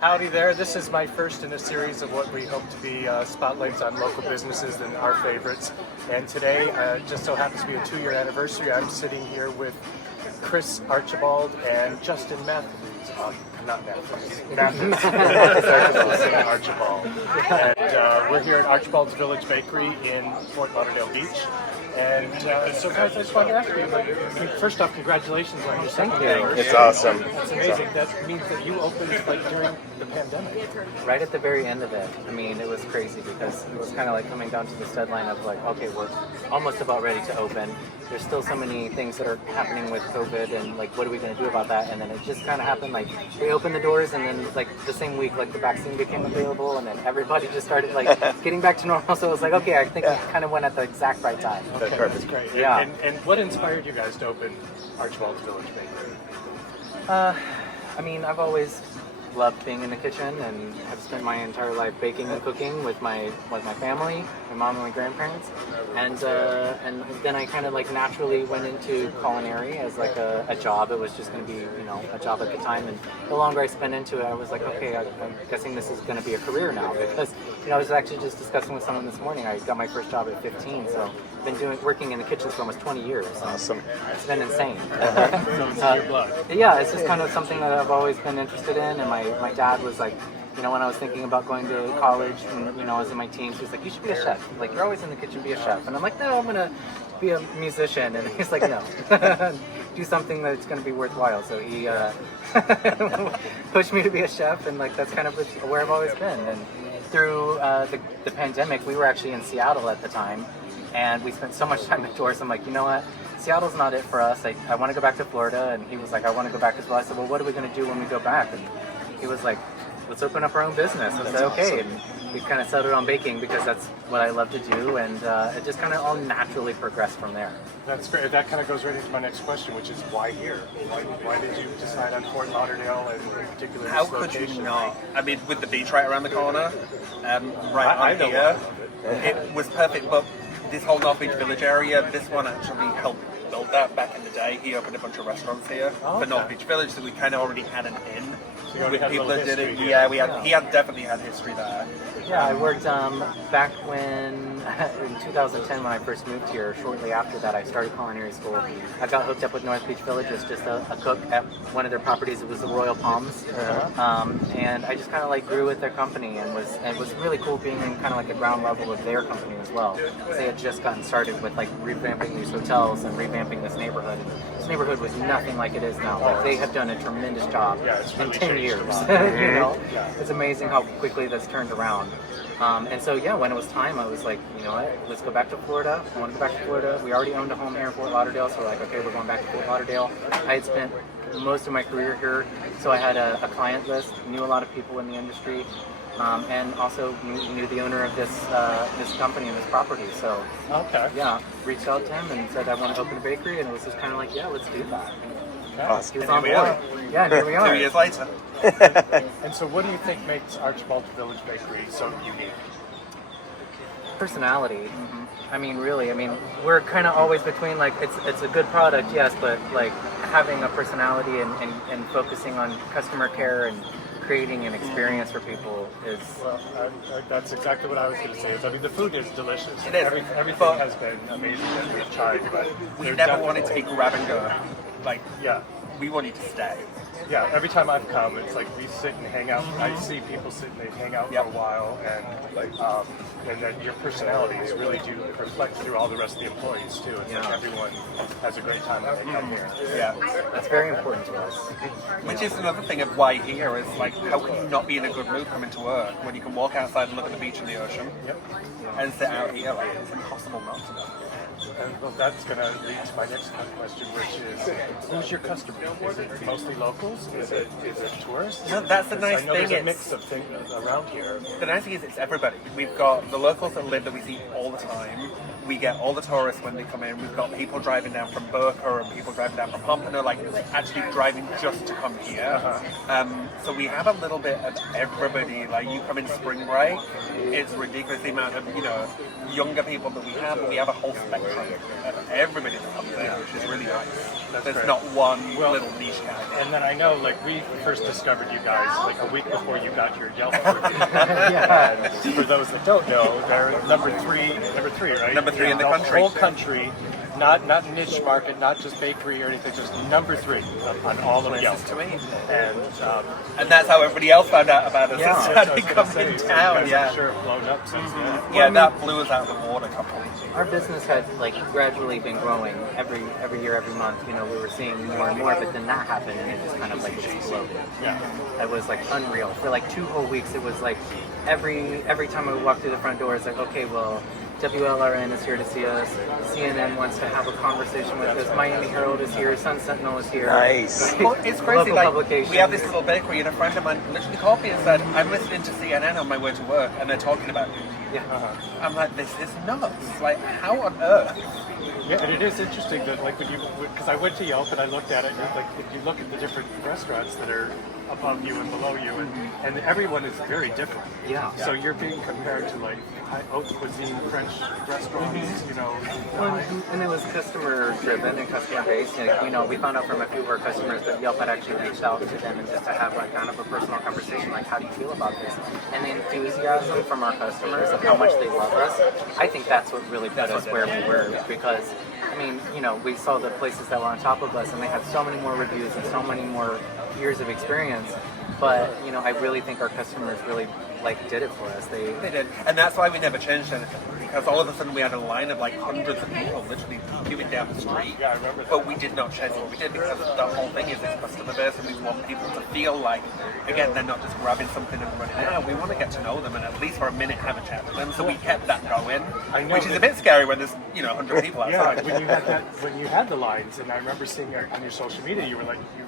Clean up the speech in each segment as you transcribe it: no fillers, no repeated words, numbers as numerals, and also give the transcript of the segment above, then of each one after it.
Howdy there. This is my first in a series of what we hope to be spotlights on local businesses and our favorites. And today just so happens to be a 2-year anniversary. I'm sitting here with Chris Archibald and Justin Mathys. Not Mathys. Archibald. And we're here at Archibald's Village Bakery in Fort Lauderdale Beach. And so guys, I just wanted to ask you, first off, congratulations on your second anniversary. It's awesome. That's amazing. That means that you opened like during the pandemic. Right at the very end of it. I mean, it was crazy because it was kind of like coming down to this deadline of like, okay, we're almost about ready to open. There's still so many things that are happening with COVID and like, what are we going to do about that? And then it just kind of happened like, we opened the doors and then like the same week, like the vaccine became available and then everybody just started like getting back to normal. So it was like, okay, I think we kind of went at the exact right time. Okay, that's great. Yeah. And what inspired you guys to open Archibald's Village Bakery? I mean, I've always loved being in the kitchen and I've spent my entire life baking and cooking with my family, my mom and my grandparents, and then I kind of like naturally went into culinary as like a job. It was just going to be, you know, a job at the time, and the longer I spent into it, I was like, okay, I'm guessing this is going to be a career now, because you know, I was actually just discussing with someone this morning. I got my first job at 15, so I've been working in the kitchen for almost 20 years. Awesome. It's been insane. So it's in your blood. Yeah, it's just kind of something that I've always been interested in, and my dad was like, you know, when I was thinking about going to college, and, you know, I was in my teens, he was like, you should be a chef. Like, you're always in the kitchen, be a chef. And I'm like, no, I'm going to be a musician. And he's like, no, do something that's going to be worthwhile. So he pushed me to be a chef, and like, that's kind of where I've always been. And through the pandemic, we were actually in Seattle at the time, and we spent so much time indoors. I'm like, you know what? Seattle's not it for us. I want to go back to Florida. And he was like, I want to go back as well. I said, well, what are we going to do when we go back? And he was like, let's open up our own business. I said, okay. And we kind of settled on baking because that's what I love to do. And it just kind of all naturally progressed from there. That's great. That kind of goes right into my next question, which is why here? Why did you decide on Fort Lauderdale and in particular How this could location? you not? I mean, with the beach right around the corner, I on know here, of it was perfect. But this whole North Beach Village area, this one actually helped build that back in the day. He opened a bunch of restaurants here for North Beach Village, so we kind of already had an in with people that did it. Yeah, he had definitely had history there. Yeah, I worked back when, in 2010 when I first moved here. Shortly after that, I started culinary school. I got hooked up with North Beach Village as just a cook at one of their properties. It was the Royal Palms. And I just kind of like grew with their company, and it was really cool being in kind of like the ground level of their company as well. They had just gotten started with like revamping these hotels and revamping this neighborhood. And this neighborhood was nothing like it is now. Like, they have done a tremendous job in 10 years. You know, it's amazing how quickly that's turned around. And so, yeah, when it was time, I was like, you know what, let's go back to Florida. I want to go back to Florida. We already owned a home here in Fort Lauderdale, so we're like, okay, we're going back to Fort Lauderdale. I had spent most of my career here, so I had a client list, knew a lot of people in the industry, and also knew the owner of this company and this property. So, yeah, reached out to him and said, I want to open a bakery, and it was just kind of like, yeah, let's do that. Awesome. He was on board. Yeah, and here we are. 2 years later. And so what do you think makes Archibald's Village Bakery so unique? Personality. I mean, really, we're kind of always between like, it's a good product, yes, but like having a personality and focusing on customer care and creating an experience for people is... Well, that's exactly what I was going to say. I mean, the food is delicious. It is. Everything has been amazing that we've tried, but... We never wanted to be grab and go. Like, yeah, we wanted to stay. Yeah, every time I've come, it's like we sit and hang out. I see people sit and they hang out for a while, and then your personalities really do reflect through all the rest of the employees too. It's like everyone has a great time when they come here. Yeah, that's very important to us. Which is another thing of why here is like, how can you not be in a good mood coming to work when you can walk outside and look at the beach and the ocean? Yep. And sit out here, like, it's impossible not to. And well, that's going to lead to my next question, which is, who's your customer? Is it mostly locals? Is it tourists? No, that's the nice I know thing. There's a mix of things around here. The nice thing is it's everybody. We've got the locals that live that we see all the time. We get all the tourists when they come in. We've got people driving down from Boca and people driving down from Pompano, like actually driving just to come here. So we have a little bit of everybody. Like, you come in spring break, it's ridiculous the amount of, younger people that we have. We have a whole spectrum. everybody that comes in, which is really nice. There's great. not one little niche category. And then I know, like, we first discovered you guys like a week before you got your Yelp review. Yeah. And for those that don't know, they're number three, right? Number three in the country. Whole country, not niche market, not just bakery or anything, just number 3 on all of Yelp. To eat. And And that's how everybody else found out about us. Yeah. It's that's what I was started gonna coming say, down. so you guys, Yeah. I'm sure have blown up since then. Yeah, that blew us out of the water completely. Our business had like gradually been growing every year, every month. You know, we were seeing more and more, but then that happened and it just kind of like exploded. Yeah. It was like unreal. For like 2 whole weeks, it was like every time I would walk through the front door, it's like, okay, well, WLRN is here to see us. CNN wants to have a conversation with us. Miami Herald is here. Sun Sentinel is here. Nice. Like, Well, it's crazy. local Like, publications. we have this little bakery, and a friend of mine literally called me and said, "I'm listening to CNN on my way to work, and they're talking about you." Yeah. I'm like, "This is nuts! Like, how on earth?" Yeah, and it is interesting that, like, because I went to Yelp and I looked at it, and like, if you look at the different restaurants that are above you and below you, and everyone is very different. Yeah. So you're being compared to like haute cuisine French restaurants, you know. Well, and it was customer driven and customer based. And, you know, we found out from a few of our customers that Yelp had actually reached out to them and just to have like kind of a personal conversation, like, how do you feel about this? And the enthusiasm from our customers of how much they love us, I think that's what really put us where we were, because I mean, you know, we saw the places that were on top of us and they had so many more reviews and so many more years of experience. But, you know, I really think our customers really like did it for us. They They did, and that's why we never changed anything, because all of a sudden we had a line of like hundreds of people literally queuing down the street. Yeah, I remember that. But we did not change what we did, because the whole thing is this customer base, and we want people to feel like, again, they're not just grabbing something and running out. We want to get to know them and at least for a minute have a chat with them. So we kept that going, I know which is that- a bit scary when there's 100 people outside. Yeah, when you had the lines, and I remember seeing on your social media, you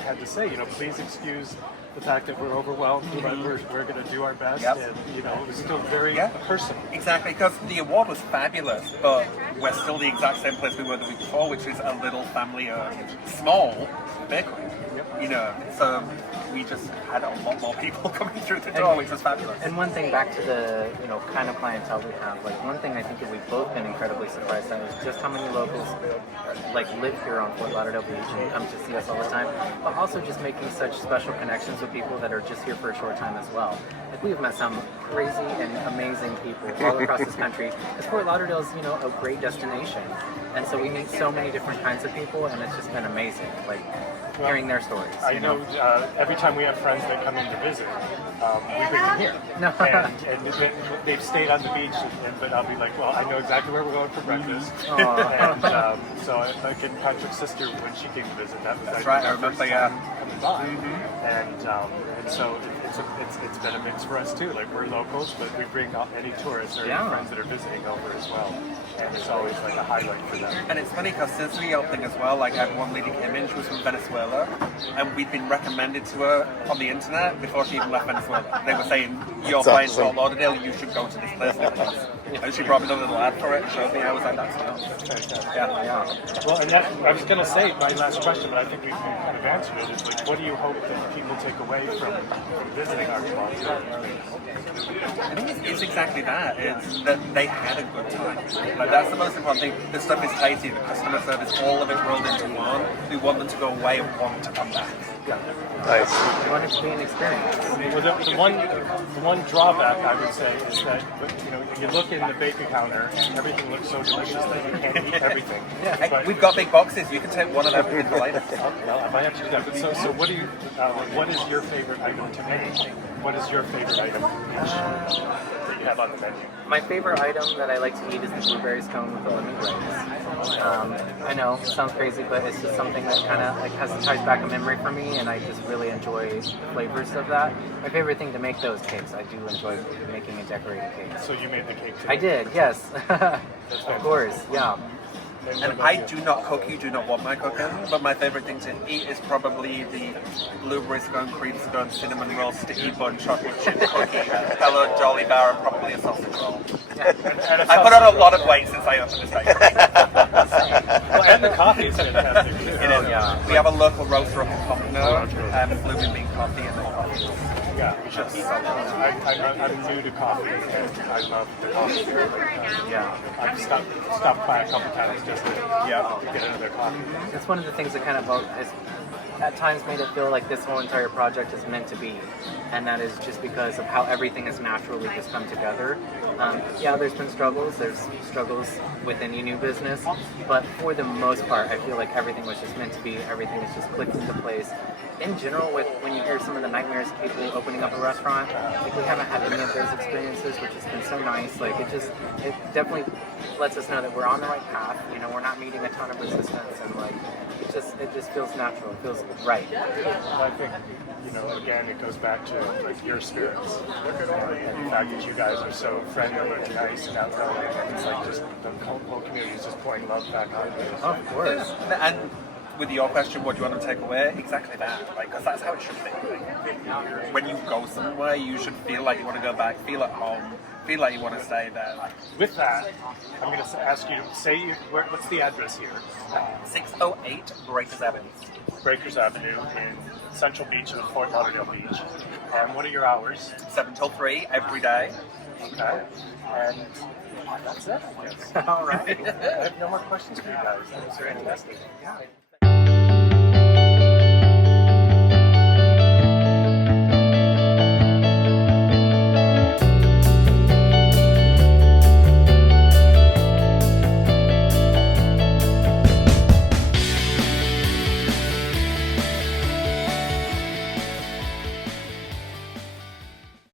had to say, please excuse the fact that we're overwhelmed, but we're going to do our best, Yep. and it was still very Yeah. personal. Exactly, because the award was fabulous, but we're still the exact same place we were the week before, which is a little family-owned, small bakery. So we just had a lot more people coming through the door, which was fabulous. And one thing back to the kind of clientele we have, like one thing I think that we've both been incredibly surprised at is just how many locals like live here on Fort Lauderdale Beach and come to see us all the time, but also just making such special connections with people that are just here for a short time as well. Like we've met some crazy and amazing people all across this country, because Fort Lauderdale is a great destination, and so we meet so many different kinds of people, and it's just been amazing, like hearing their stories. I know every time we have friends that come in to visit, we bring them here. No. and they've stayed on the beach, but I'll be like, well, I know exactly where we're going for breakfast. Aw. And so like in Patrick's sister, when she came to visit, that was That's like right, I our remember, first yeah. time coming by. And so it's been a mix for us too. Like we're locals, but we bring any tourists or any friends that are visiting over as well. And it's always like a highlight for them. And it's funny because since the Yelp thing as well, like I had one lady came in, she was from Venezuela, and we'd been recommended to her on the internet before she even left Venezuela. They were saying, "You're flying to Fort Lauderdale, you should go to this place." And she brought me the little ad for it and showed me. I was like, "That's nuts." That's fantastic. Yeah. Well, and that, I was going to say my last question, but I think we've kind of answered it. Is like, what do you hope that people take away from visiting Archibald's? I think it's exactly that. It's that they had a good time. Like that's the most important thing. The stuff is tasty, the customer service, all of it rolled into one. We want them to go away and want to come back. Nice. We want it to be an experience. Well, the one drawback I would say is that you look in the bakery counter, everything looks so delicious that you can't eat everything. Hey, But- we've got big boxes. You can take one of them for later. Well, I might have to do that. But so what do you? What is your favorite item to make? What is your favorite item that you have on the menu? My favorite item that I like to eat is the blueberry scone with the lemon glaze. I know, it sounds crazy, but it's just something that kind of ties back a memory for me, and I just really enjoy the flavors of that. My favorite thing to make those cakes. I do enjoy making and decorating cakes. So you made the cake today. I did, yes. Of course, yeah. And I do not cook, you do not want my cooking, but my favourite thing to eat is probably the blueberry scone, cream scone, cinnamon roll, sticky bun, chocolate chip cookie, hello jolly bar, and probably a sausage roll. I put on a lot of weight since I opened this bakery. Well, and the coffee is fantastic too. It is. yeah. We have a local roaster up in Pompano, Blooming Bean Coffee, and the coffee. Yeah, just I'm new to coffee, and I love the coffee here. Yeah. I've stopped by a couple times just to get another coffee. It's one of the things that kind of has at times made it feel like this whole entire project is meant to be, and that is just because of how everything has naturally just come together. Yeah, there's been struggles. There's struggles with any new business, but for the most part, I feel like everything was just meant to be. Everything is just clicked into place. In general, with when you hear some of the nightmares of people opening up a restaurant, like we haven't had any of those experiences, which has been so nice. Like it definitely lets us know that we're on the right path. You know, we're not meeting a ton of resistance, and like it just feels natural. It feels right. I think, again, it goes back to like your spirits and the fact that you guys are so friendly and nice and outgoing. It's like just the whole community is just pouring love back on you. Of course. And with your question, what do you want to take away? Exactly that, because that's how it should be. When you go somewhere, you should feel like you want to go back, feel at home, feel like you want to stay there. With that, I'm going to ask you to say what's the address here? 608 Breakers Avenue. Breakers Avenue in Central Beach of Fort Lauderdale Beach. And what are your hours? 7 till 3 every day. Okay. And that's it, I guess. All right. I have no more questions for you guys. Is there any?